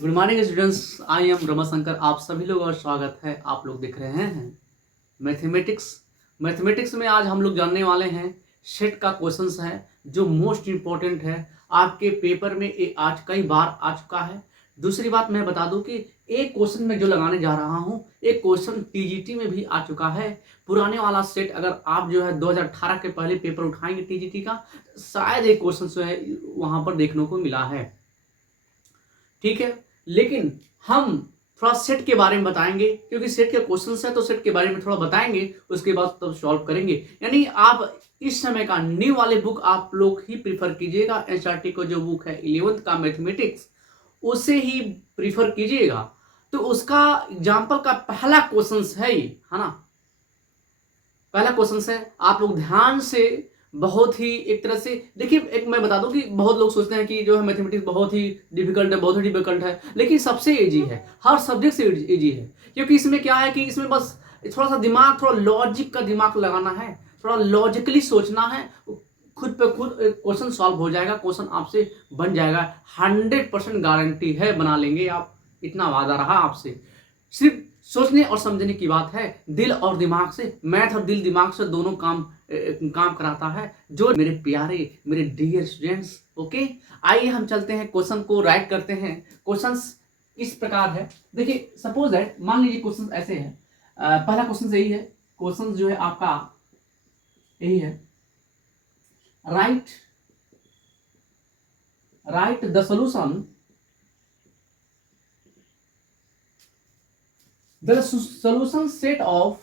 Good morning students, I am Ramashankar. आप सभी लोगों का स्वागत है। आप लोग देख रहे हैं मैथमेटिक्स। मैथमेटिक्स में आज हम लोग जानने वाले हैं सेट का क्वेश्चंस है जो मोस्ट इंपॉर्टेंट है। आपके पेपर में ये आज कई बार आ चुका है। दूसरी बात मैं बता दूं कि एक क्वेश्चन में जो लगाने जा रहा हूं, एक क्वेश्चन टीजीटी में भी आ चुका है। पुराने वाला सेट अगर आप जो है 2018 के पहले पेपर उठाएंगे टीजीटी का, शायद एक क्वेश्चन जो है वहां पर देखने को मिला है। ठीक है, लेकिन हम थोड़ा सेट के बारे में बताएंगे क्योंकि सेट के क्वेश्चंस है तो सेट के बारे में थोड़ा बताएंगे, उसके बाद तब सॉल्व करेंगे। यानी आप इस समय का न्यू वाले बुक आप लोग ही प्रीफर कीजिएगा। एनसीईआरटी को जो बुक है 11th का मैथमेटिक्स, उसे ही प्रीफर कीजिएगा। तो उसका एग्जाम्पल का पहला क्वेश्चन है ये, है ना। पहला क्वेश्चन है, आप लोग ध्यान से बहुत ही एक तरह से देखिए। एक मैं बता दूं कि बहुत लोग सोचते हैं कि जो है मैथमेटिक्स बहुत ही डिफिकल्ट है, बहुत ही डिफिकल्ट है, लेकिन सबसे इजी है, हर सब्जेक्ट से इजी है। क्योंकि इसमें क्या है कि इसमें बस थोड़ा सा दिमाग, थोड़ा लॉजिक का दिमाग लगाना है, थोड़ा लॉजिकली सोचना है, खुद पे खुद क्वेश्चन सॉल्व हो जाएगा, क्वेश्चन आपसे बन जाएगा। 100% गारंटी है, बना लेंगे आप, इतना वादा रहा आपसे। सिर्फ सोचने और समझने की बात है, दिल और दिमाग से। मैथ और दिल दिमाग से दोनों काम कराता है, जो मेरे प्यारे, मेरे डियर स्टूडेंट्स। ओके, आइए हम चलते हैं, क्वेश्चन को राइट करते हैं। क्वेश्चंस इस प्रकार है, देखिए सपोज दैट, मान लीजिए क्वेश्चन ऐसे है। पहला क्वेश्चन यही है, क्वेश्चन जो है आपका यही है, right the solution, the solution set of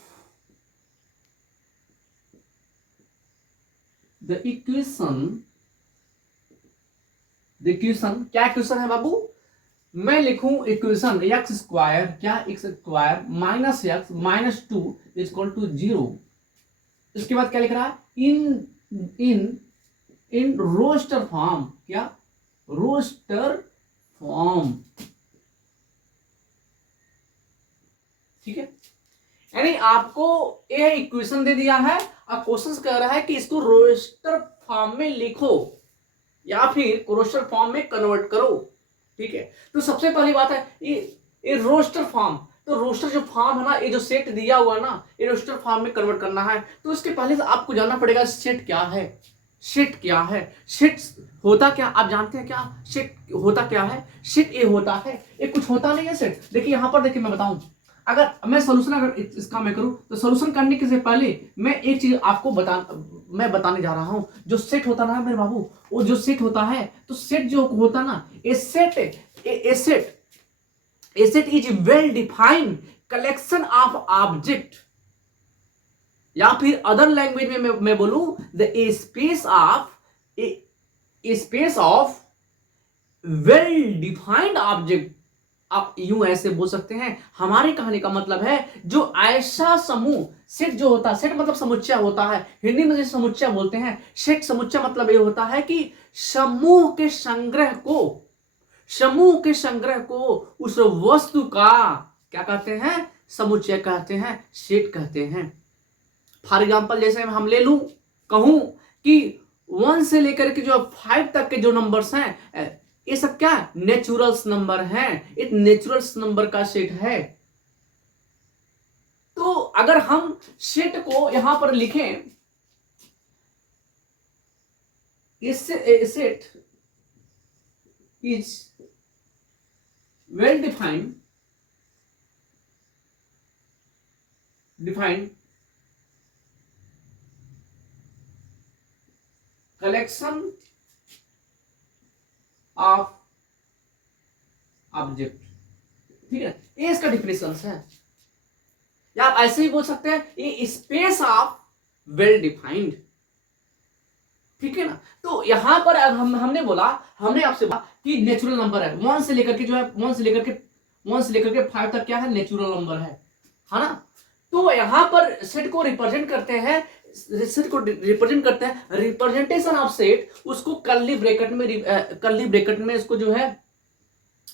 the equation क्या इक्वेशन है बाबू? मैं लिखूं इक्वेशन एक्स स्क्वायर, क्या x square minus x minus 2 is equal to 0। इसके बाद क्या लिख रहा है? इन रोस्टर फॉर्म, क्या रोस्टर फॉर्म। ठीक है, यानी आपको ये इक्वेशन दे दिया है और क्वेश्चन कह रहा है कि इसको रोस्टर फॉर्म में लिखो या फिर रोस्टर फॉर्म में कन्वर्ट करो। ठीक है, तो सबसे पहली बात है ये रोस्टर फॉर्म। तो रोस्टर जो फॉर्म है ना, ये जो सेट दिया हुआ है ना, ये रोस्टर फॉर्म में कन्वर्ट करना है। तो इसके पहले से आपको जानना पड़ेगा सेट क्या है। सेट क्या है? सेट होता क्या आप जानते हैं क्या? सेट होता क्या है? सेट ये होता है, ये कुछ होता नहीं है सेट। देखिए यहां पर, देखिए मैं बताऊं, अगर मैं सोल्यूशन अगर इसका मैं करूं तो सोल्यूशन करने के से पहले मैं एक चीज आपको मैं बताने जा रहा हूं। जो सेट होता ना मेरे बाबू, वो जो सेट होता है, तो सेट जो होता ना, a set is well defined collection of object, या फिर अदर लैंग्वेज में मैं बोलूं the space of well defined object. आप यूं ऐसे बोल सकते हैं, हमारे कहने का मतलब है जो ऐसा समूह, सेट जो होता है, सेट मतलब समुच्चय होता है, हिंदी में जैसे समुच्चय बोलते हैं, सेट समुच्चय मतलब ये होता है कि समूह के संग्रह को उस वस्तु का क्या कहते हैं? समुच्चय कहते हैं, सेट कहते हैं। फॉर एग्जाम्पल जैसे हम ले लूं, कहूं कि 1 से लेकर के जो 5 तक के जो नंबर्स हैं, ये सब क्या नेचुरल्स नंबर हैं, एक नेचुरल्स नंबर का सेट है। तो अगर हम सेट को यहां पर लिखें, set is well defined collection of object. ठीक है, ये इसका डिफिनेशन है। या आप ऐसे ही बोल सकते हैं ये स्पेस ऑफ वेल डिफाइंड। ठीक है ना। तो यहां पर हमने आपसे बोला कि नेचुरल नंबर है, 1 से लेकर के जो है 1 से लेकर के 5 तक क्या है? नेचुरल नंबर है ना। तो यहां पर सेट को रिप्रेजेंट करते हैं, रिप्रेजेंटेशन ऑफ सेट, उसको कर्ली ब्रैकेट में इसको जो है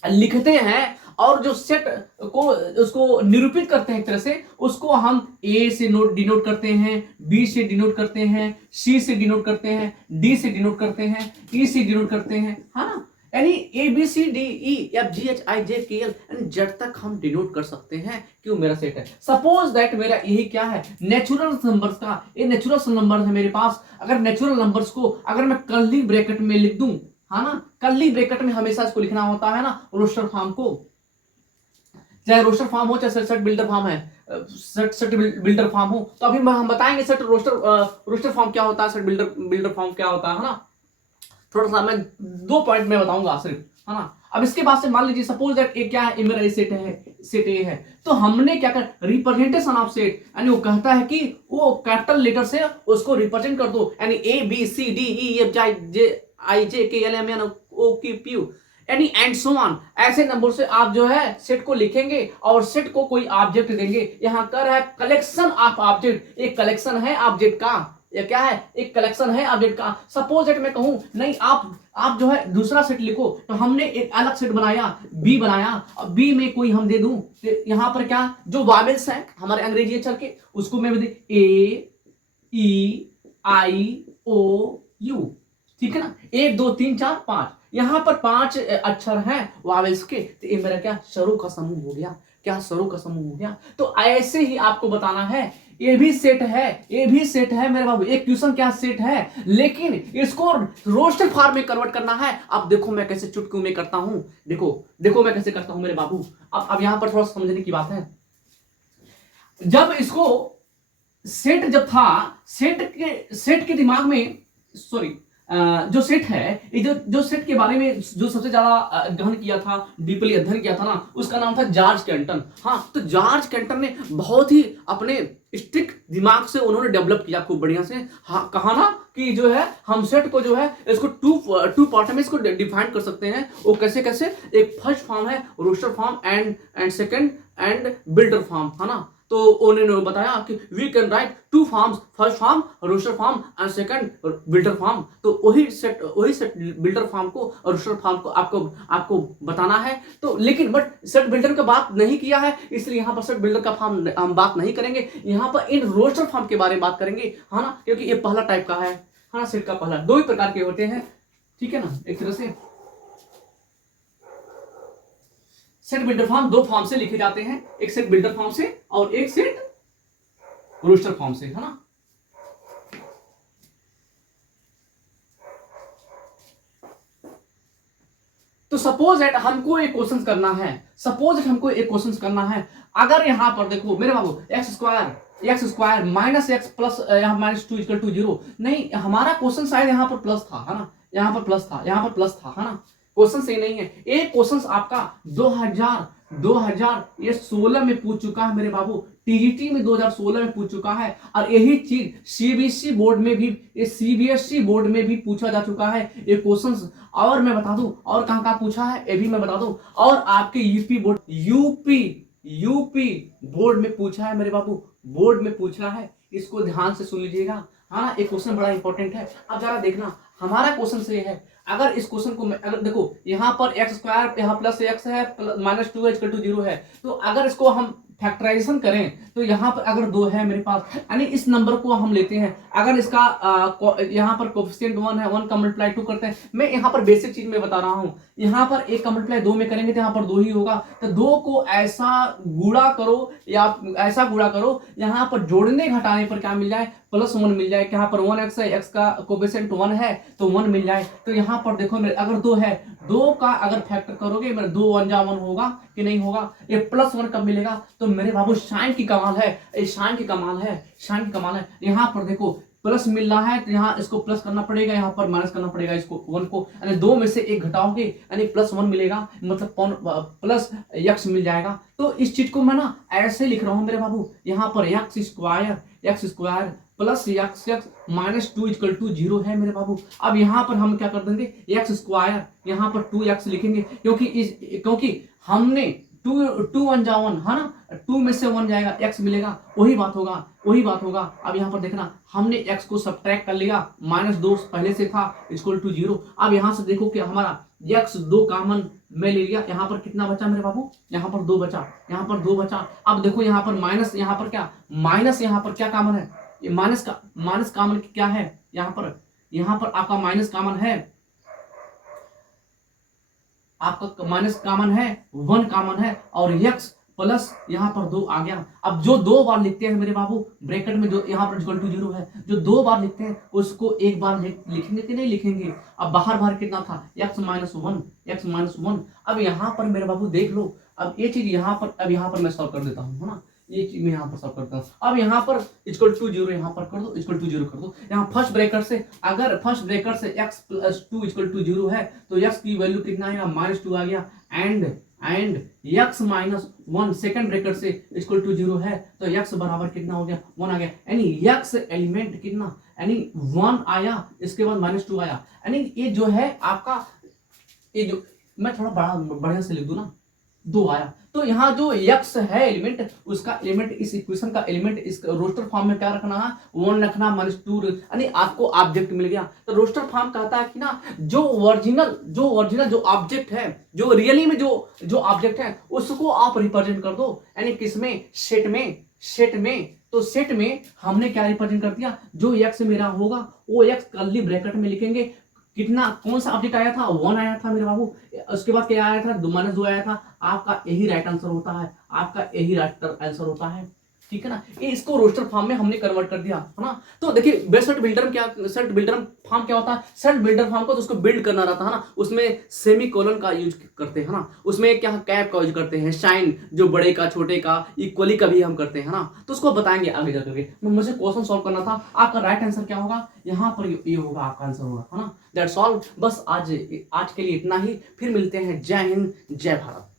लिखते हैं, और जो सेट को उसको निरूपित करते हैं एक तरह से, उसको हम ए से डिनोट करते हैं, बी से डिनोट करते हैं, सी से डिनोट करते हैं, डी से डिनोट करते हैं, ई से डिनोट करते हैं, है ना। यानी A B C D E F G H I J K L यानी जेड तक हम डिनोट कर सकते हैं कि वो मेरा सेट है। सपोज दैट मेरा यही क्या है, नेचुरल नंबर्स का, ये नेचुरल नंबर है मेरे पास। अगर नेचुरल नंबर्स को अगर मैं कर्ली ब्रैकेट में लिख दूं, है ना, कर्ली ब्रैकेट में हमेशा इसको लिखना होता है ना, रोस्टर फॉर्म को, चाहे रोस्टर फॉर्म हो चाहे सेट बिल्डर फॉर्म है, सेट बिल्डर फॉर्म हो। तो अभी हम बताएंगे सेट रोस्टर फॉर्म क्या होता है, सेट बिल्डर फॉर्म क्या होता है ना। थोड़ा सा मैं 2 पॉइंट में बताऊंगा सिर्फ, है ना। अब इसके बाद से मान लीजिए सपोज दैट ए क्या है, ए मेरा सेट है, सेट ए है, तो हमने क्या कर, रिप्रेजेंटेशन ऑफ सेट, यानी वो कहता है कि वो कैपिटल लेटर से उसको रिप्रेजेंट कर दो, यानी A B C D E F J I J K L M N O Q P U यानी एंड सो ऑन, ऐसे नंबर से आप जो है सेट को लिखेंगे और सेट को कोई ऑब्जेक्ट देंगे। यहां कर है कलेक्शन ऑफ ऑब्जेक्ट, एक कलेक्शन है ऑब्जेक्ट का, ये क्या है, एक कलेक्शन है ऑब्जेक्ट का। सपोज दैट मैं कहूं नहीं आप जो है दूसरा सेट लिखो, तो हमने एक अलग सेट बनाया, बी बनाया, और बी में कोई हम दे दूं, तो यहां पर क्या जो वॉवेल्स है हमारे अंग्रेजी अक्षर के, उसको मैं दे ए ई आई ओ यू, ठीक है ना, 1 2 3 4 5, यहां पर 5 अक्षर हैं वॉवेल्स के, तो ये मेरा क्या स्वरों का समूह हो गया, क्या स्वरों का समूह हो गया। तो ऐसे ही आपको बताना है, ये भी सेट है, ये भी सेट है मेरे बाबू, एक क्वेश्चन क्या सेट है, लेकिन इसको रोस्टर फॉर्म में कन्वर्ट करना है। अब देखो मैं कैसे चुटकी में करता हूं, देखो मैं कैसे करता हूं मेरे बाबू। अब यहां पर थोड़ा समझने की बात है, जब इसको सेट जब था, सेट के दिमाग में, सॉरी, जो सेट है, ये जो सेट के बारे में जो सबसे ज्यादा गहन किया था, डीपली अध्ययन किया था ना, उसका नाम था जॉर्ज कैंटन। हाँ, तो जॉर्ज कैंटन ने बहुत ही अपने स्ट्रिक्ट दिमाग से उन्होंने डेवलप किया खूब बढ़िया से। हाँ, कहा ना कि जो है हम सेट को जो है इसको टू पार्ट में इसको डिफाइन कर सकते हैं। वो कैसे कैसे, एक फर्स्ट फॉर्म है roster form and second and builder form, है ना। तो उन्होंने बताया कि we can write 2 forms, first form roster form and second builder form. तो वही सेट बिल्डर फॉर्म को और रोस्टर फॉर्म को आपको बताना है। तो लेकिन बट सेट बिल्डर का बात नहीं किया है, इसलिए यहाँ पर सेट बिल्डर का फॉर्म हम बात नहीं करेंगे, यहाँ पर इन रोस्टर फॉर्म के बारे में बात करेंगे, है ना, क्योंकि ये पहला टाइप का है ना, सेट का पहला। 2 ही प्रकार के होते हैं, ठीक है ना, एक तरह से सेट बिल्डर फॉर्म 2 फॉर्म से लिखे जाते हैं, एक सेट बिल्डर फॉर्म से और एक सेट रोस्टर फॉर्म से, है ना। तो सपोज दैट हमको एक क्वेश्चन करना है, अगर यहां पर देखो मेरे बाबू x square minus x plus यहाँ -2 इक्वल टू 0, नहीं हमारा क्वेश्चन शायद यहाँ पर प्लस था, है ना, यहाँ पर प्लस था, है ना, क्वेश्चन सही नहीं है। एक क्वेश्चन आपका 2016 में पूछ चुका है मेरे बाबू, टीजीटी में 2016 में पूछ चुका है, और यही चीज सीबीएसई बोर्ड में भी पूछा जा चुका है ये क्वेश्चंस। और मैं बता दूं और कहां पूछा है, ये भी मैं बता दूं, और आपके यूपी बोर्ड में पूछा है मेरे बाबू, बोर्ड में पूछा है, इसको ध्यान से सुन लीजिएगा, हाँ, एक क्वेश्चन बड़ा इंपॉर्टेंट है। अब जरा देखना, हमारा क्वेश्चन से है, अगर इस क्वेश्चन को अगर देखो यहाँ पर एक्स स्क्वायर यहाँ प्लस एक्स है -2 इक्वल टू 0 है, तो अगर इसको हम फैक्टराइजेशन करें तो यहाँ पर अगर 2 है मेरे पास, यानी इस नंबर को हम लेते हैं, अगर इसका यहाँ पर कोफिशिएंट 1 है, 1 का मल्टीप्लाई 2 करते हैं। मैं यहाँ पर बेसिक चीज में बता रहा हूँ, यहाँ पर 1 का मल्टीप्लाई 2 में करेंगे तो यहाँ पर 2 ही होगा। तो 2 को ऐसा गुणा करो या ऐसा गुणा करो, यहाँ पर जोड़ने घटाने पर क्या मिल जाए, +1 मिल जाए। यहाँ पर 1x है, x का कोफिशिएंट 1 है तो 1 मिल जाए। तो यहाँ पर देखो मेरे अगर 2 है, 2 का अगर फैक्टर करोगे मेरे 2 1 जा 1 होगा कि नहीं होगा, ये +1 कब मिलेगा। तो मेरे बाबू साइन की कमाल है, साइन की कमाल है। यहाँ पर देखो प्लस मिल रहा है तो यहाँ इसको प्लस करना पड़ेगा, यहाँ पर माइनस करना पड़ेगा इसको 1 को, यानी 2 में से 1 घटाओगे यानी +1 मिलेगा, मतलब प्लस x मिल जाएगा। तो इस चीज को मैं ना ऐसे लिख रहा हूँ मेरे बाबू, यहाँ पर x square plus x -2 equal to 0 है मेरे बाबू। अब यहाँ पर हम क्या कर देंगे, एक्स स्क्वायर यहाँ पर 2x लिखेंगे, क्योंकि हमने 2 1 जा 1, है ना, 2 में से 1 जाएगा x मिलेगा, वही बात होगा। अब यहाँ पर देखना हमने x को सब्ट्रैक्ट कर लिया, -2 पहले से था इक्वल टू 0। अब यहाँ से देखो कि हमारा x 2 कॉमन मैं ले लिया, यहाँ पर कितना बचा मेरे बाबू, यहाँ पर 2 बचा। अब देखो यहाँ पर माइनस, यहाँ पर क्या कॉमन है, ये माइनस कॉमन क्या है, यहाँ पर आपका माइनस कॉमन है, आपका माइनस कॉमन है, 1 कॉमन है और x प्लस यहाँ पर 2 आ गया। अब जो 2 बार लिखते हैं मेरे बाबू ब्रैकेट में, जो यहाँ पर इक्वल टू 0 है, जो 2 बार लिखते हैं उसको एक बार लिखेंगे कि नहीं लिखेंगे। अब बाहर कितना था, x माइनस 1, x माइनस 1। अब यहाँ पर मेरे बाबू देख लो, अब ये चीज यहाँ पर, अब यहाँ पर मैं सॉल्व कर देता हूँ, है ना, ये चीज मैं यहाँ पर सॉल्व करता हूँ। अब यहाँ पर इक्वल टू 0 यहाँ पर कर दो, इक्वल टू 0 कर दो। यहाँ फर्स्ट ब्रेकर से, अगर फर्स्ट ब्रेकर से x प्लस 2 इक्वल टू 0 है तो x की वैल्यू कितना आएगा, -2 आ गया। And x minus 1 second breaker से इक्वल टू 0 है तो x बराबर कितना हो गया, 1 आ गया। यानी x एलिमेंट कितना, यानी 1 आया, इसके बाद -2 आया। यानी ये जो है आपका, ये जो मैं थोड़ा बड़ा बढ़िया से लिख दूं ना, 2 आया। तो यहाँ जो x है एलिमेंट, उसका एलिमेंट, इस इक्वेशन का एलिमेंट इस रोस्टर फॉर्म में क्या रखना है, 1 रखना, -2, यानी आपको ऑब्जेक्ट मिल गया। तो रोस्टर फॉर्म कहता है कि ना जो ओरिजिनल जो ऑब्जेक्ट है, जो रियली में जो ऑब्जेक्ट है उसको आप रिप्रेजेंट कर दो। यानी किसमें, सेट में। तो सेट में हमने क्या रिप्रेजेंट कर दिया, जो x मेरा होगा वो x कर्ली ब्रैकेट में लिखेंगे। कितना, कौन सा ऑब्जेक्ट आया था, 1 आया था मेरे बाबू। उसके बाद क्या आया था, -2 आया था। आपका यही राइट आंसर होता है, आपका यही राइट आंसर होता है, ठीक है ना। ये इसको रोस्टर फॉर्म में हमने कन्वर्ट कर दिया, है ना। तो देखिए बेस्ट बिल्डर क्या, सेट बिल्डर फॉर्म क्या होता है, सेट बिल्डर फॉर्म को तो उसको बिल्ड करना रहता है ना, उसमें सेमीकोलन का यूज करते हैं ना, उसमें क्या कैप का यूज करते हैं, साइन जो बड़े का छोटे का इक्वली का भी हम करते हैं ना। तो उसको बताएंगे आगे जाकर के। मुझे क्वेश्चन सॉल्व करना था, आपका राइट आंसर क्या होगा, यहाँ पर ये होगा आपका आंसर होगा, है ना। That's all. बस आज के लिए इतना ही, फिर मिलते हैं। जय हिंद, जय भारत।